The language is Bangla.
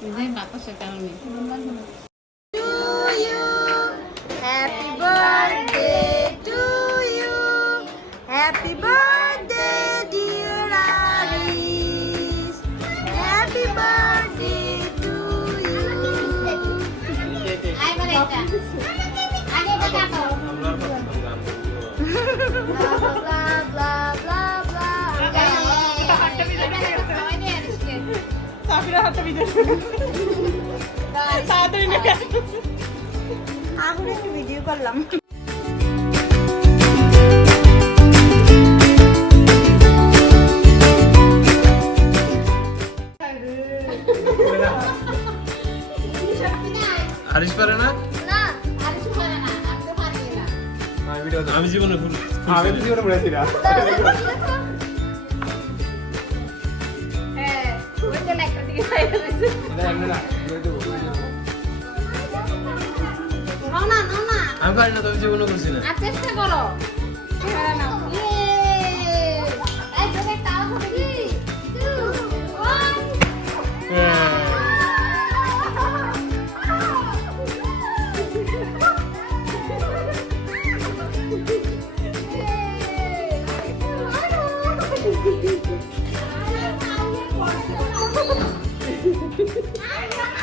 যে বাতাসের কারণে। Happy birthday to you. Happy birthday, dear Aris. Happy birthday to you. I বলে এটা আগে এটা কাটো Blah blah blah blah Safira হাতে ভিডিও তাড়াতাড়ি না এখন একটু ভিডিও করলাম। হারিস পারে না না আর কিছু করে না আমি তো পারি না আমি জীবনে আমি তো জীবনে পড়েছি না হ্যাঁ ওই তো একটা দিকে সাইড হইছে নাও না আমি পারি না, তবে জীবনে করছি না। আর চেষ্টা করো